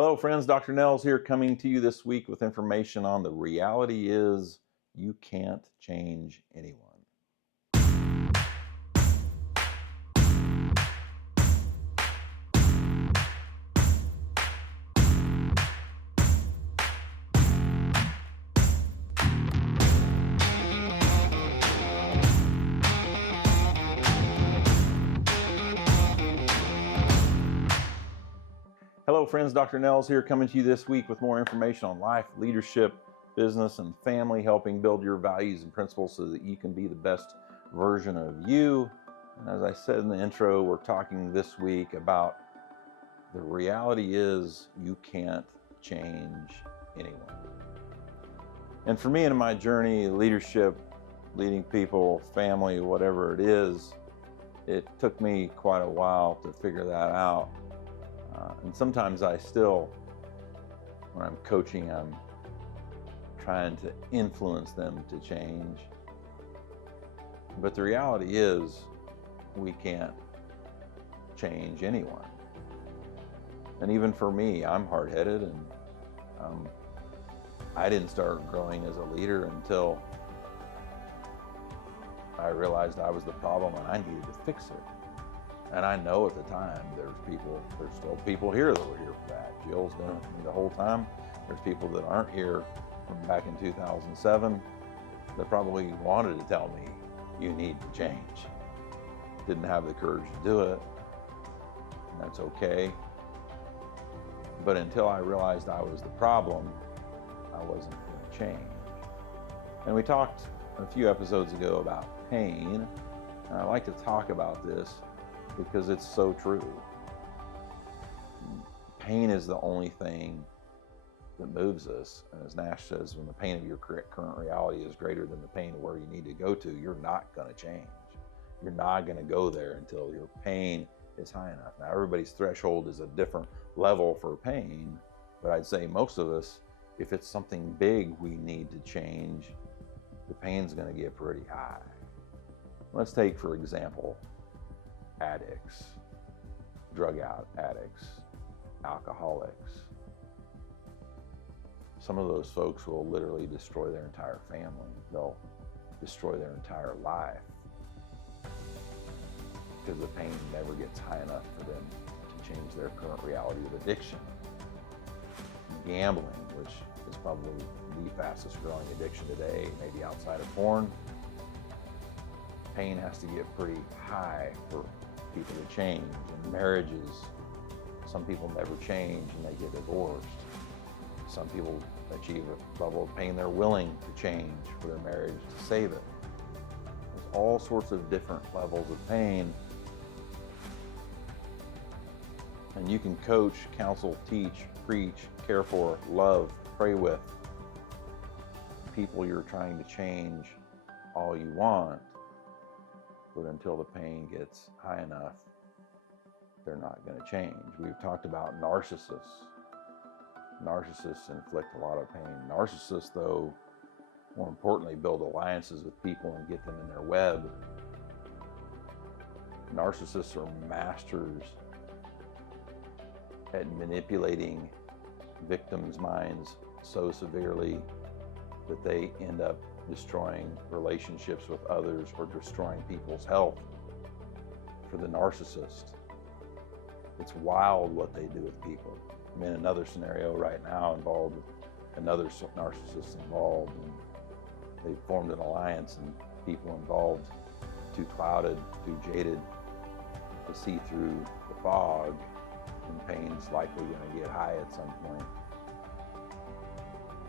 Hello, friends. Dr. Nels here, coming to you this week with information on the reality is you can't change anyone. Hello, friends. Dr. Nels here, coming to you this week with more information on life, leadership, business, and family, helping build your values and principles so that you can be the best version of you. And as I said in the intro, we're talking this week about the reality is you can't change anyone. And for me in my journey, leadership, leading people, family, whatever it is, it took me quite a while to figure that out. And sometimes I still, when I'm coaching, I'm trying to influence them to change. But the reality is we can't change anyone. And even for me, I'm hard-headed, and I didn't start growing as a leader until I realized I was the problem and I needed to fix it. And I know at the time there's still people here that were here for that. Jill's been with me the whole time. There's people that aren't here from back in 2007 that probably wanted to tell me, you need to change. Didn't have the courage to do it, and that's okay. But until I realized I was the problem, I wasn't going to change. And we talked a few episodes ago about pain, and I like to talk about this because it's so true. Pain is the only thing that moves us. And as Nash says, when the pain of your current reality is greater than the pain of where you need to go to, you're not going to change. You're not going to go there until your pain is high enough. Now, everybody's threshold is a different level for pain, but I'd say most of us, if it's something big we need to change, the pain's going to get pretty high. Let's take, for example, addicts, drug addicts, alcoholics. Some of those folks will literally destroy their entire family. They'll destroy their entire life because the pain never gets high enough for them to change their current reality of addiction. Gambling, which is probably the fastest growing addiction today, maybe outside of porn. Pain has to get pretty high for people to change. In marriages, some people never change and they get divorced. Some people achieve a level of pain they're willing to change for their marriage to save it. There's all sorts of different levels of pain. And you can coach, counsel, teach, preach, care for, love, pray with people you're trying to change all you want. But until the pain gets high enough, they're not going to change. We've talked about narcissists. Narcissists inflict a lot of pain. Narcissists, though, more importantly, build alliances with people and get them in their web. Narcissists are masters at manipulating victims' minds so severely that they end up destroying relationships with others or destroying people's health. For the narcissist, it's wild what they do with people. I'm in another scenario right now involved with another narcissist involved, and they formed an alliance, and people involved too clouded, too jaded to see through the fog, and pain's likely going to get high at some point.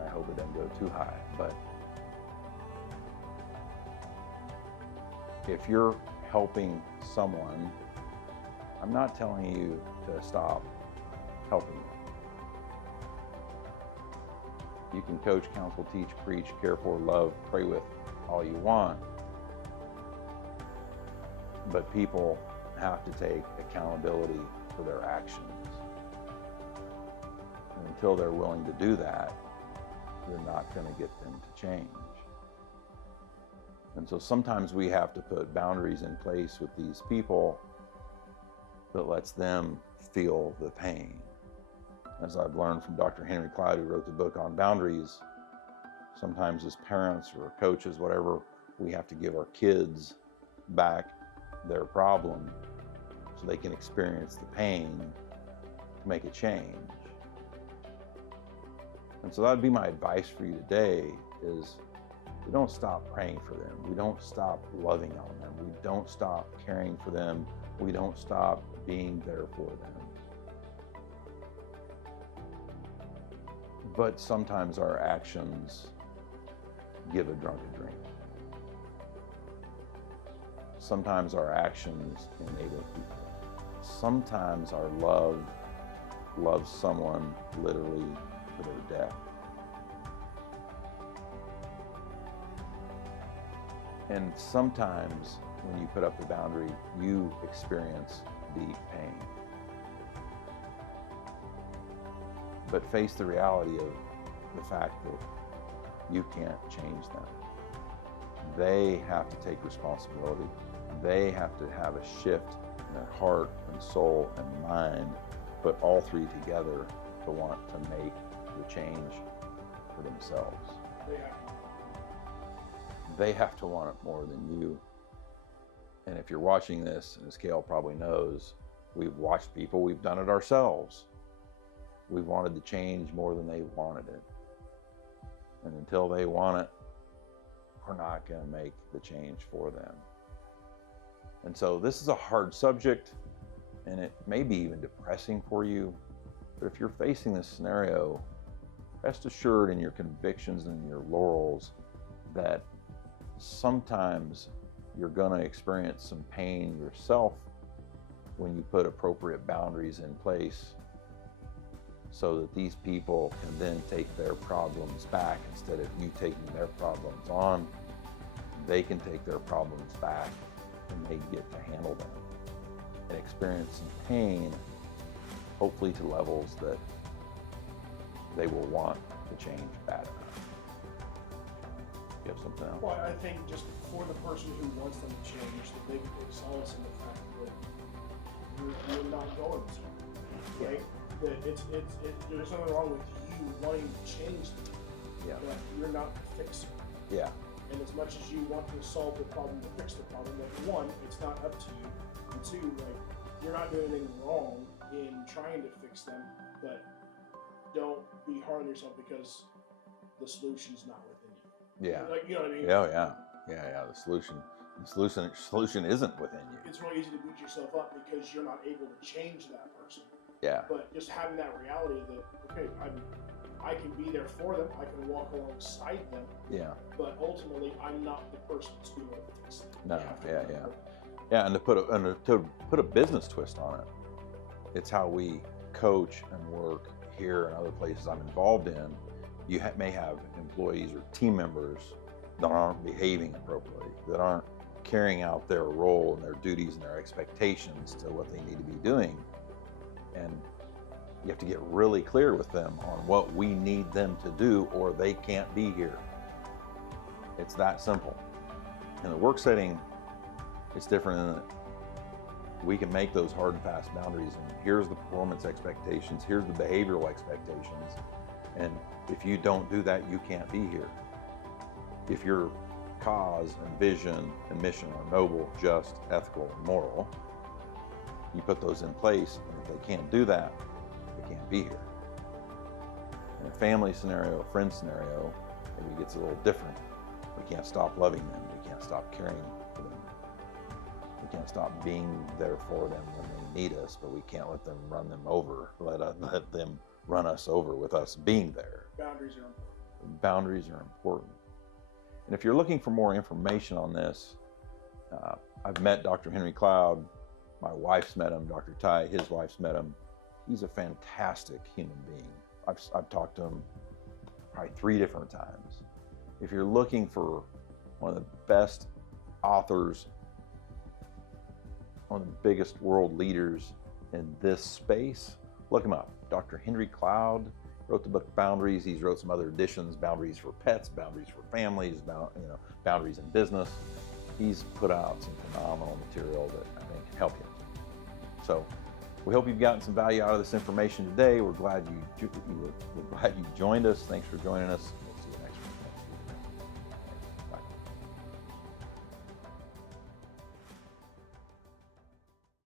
I hope it doesn't go too high, but if you're helping someone, I'm not telling you to stop helping them. You can coach, counsel, teach, preach, care for, love, pray with all you want, but people have to take accountability for their actions. And until they're willing to do that, you're not going to get them to change. And so sometimes we have to put boundaries in place with these people that lets them feel the pain. As I've learned from Dr. Henry Cloud, who wrote the book on boundaries, sometimes as parents or coaches, whatever, we have to give our kids back their problem so they can experience the pain to make a change. And so that would be my advice for you today is we don't stop praying for them. We don't stop loving on them. We don't stop caring for them. We don't stop being there for them. But sometimes our actions give a drunken drink. Sometimes our actions enable people. Sometimes our love loves someone literally to their death. And sometimes when you put up the boundary, you experience deep pain. But face the reality of the fact that you can't change them. They have to take responsibility. They have to have a shift in their heart and soul and mind, put all three together to want to make the change for themselves. They have to want it more than you. And if you're watching this, and as Cale probably knows, we've watched people, we've done it ourselves. We wanted the change more than they wanted it. And until they want it, we're not going to make the change for them. And so this is a hard subject, and it may be even depressing for you. But if you're facing this scenario, rest assured in your convictions and your laurels that sometimes you're going to experience some pain yourself when you put appropriate boundaries in place so that these people can then take their problems back instead of you taking their problems on. They can take their problems back and they get to handle them and experience some pain, hopefully to levels that they will want to change bad enough. You have something else? Well, I think just for the person who wants them to change, the big solace in the fact that you're not going to, right? That there's nothing wrong with you wanting to change them, but you're not the fixer. Yeah. And as much as you want to solve the problem, to fix the problem, like one, it's not up to you, and two, like you're not doing anything wrong in trying to fix them, but don't be hard on yourself because the solution's not within you. Yeah. Like, you know what I mean? Yeah. The solution isn't within you. It's really easy to beat yourself up because you're not able to change that person. Yeah. But just having that reality that, okay, I can be there for them, I can walk alongside them. Yeah. But ultimately, I'm not the person to be able to fix them. No. Yeah. And to put a business twist on it, it's how we coach and work here and other places I'm involved in. You may have employees or team members that aren't behaving appropriately, that aren't carrying out their role and their duties and their expectations to what they need to be doing. And you have to get really clear with them on what we need them to do or they can't be here. It's that simple. In the work setting, it's different in that we can make those hard and fast boundaries, and here's the performance expectations, here's the behavioral expectations, and if you don't do that, you can't be here. If your cause and vision and mission are noble, just, ethical, and moral, you put those in place, and if they can't do that, they can't be here. In a family scenario, a friend scenario, maybe it gets a little different. We can't stop loving them. We can't stop caring for them. We can't stop being there for them when they need us, but we can't let them run them over. Let them run us over with us being there. Boundaries are important. Boundaries are important. And if you're looking for more information on this, I've met Dr. Henry Cloud. My wife's met him, Dr. Ty, his wife's met him. He's a fantastic human being. I've talked to him probably 3 different times. If you're looking for one of the best authors, one of the biggest world leaders in this space, look him up. Dr. Henry Cloud wrote the book Boundaries. He's wrote some other editions, Boundaries for Pets, Boundaries for Families, Boundaries in Business. He's put out some phenomenal material that I think can help you. So We hope you've gotten some value out of this information today. We're glad you joined us. Thanks for joining us.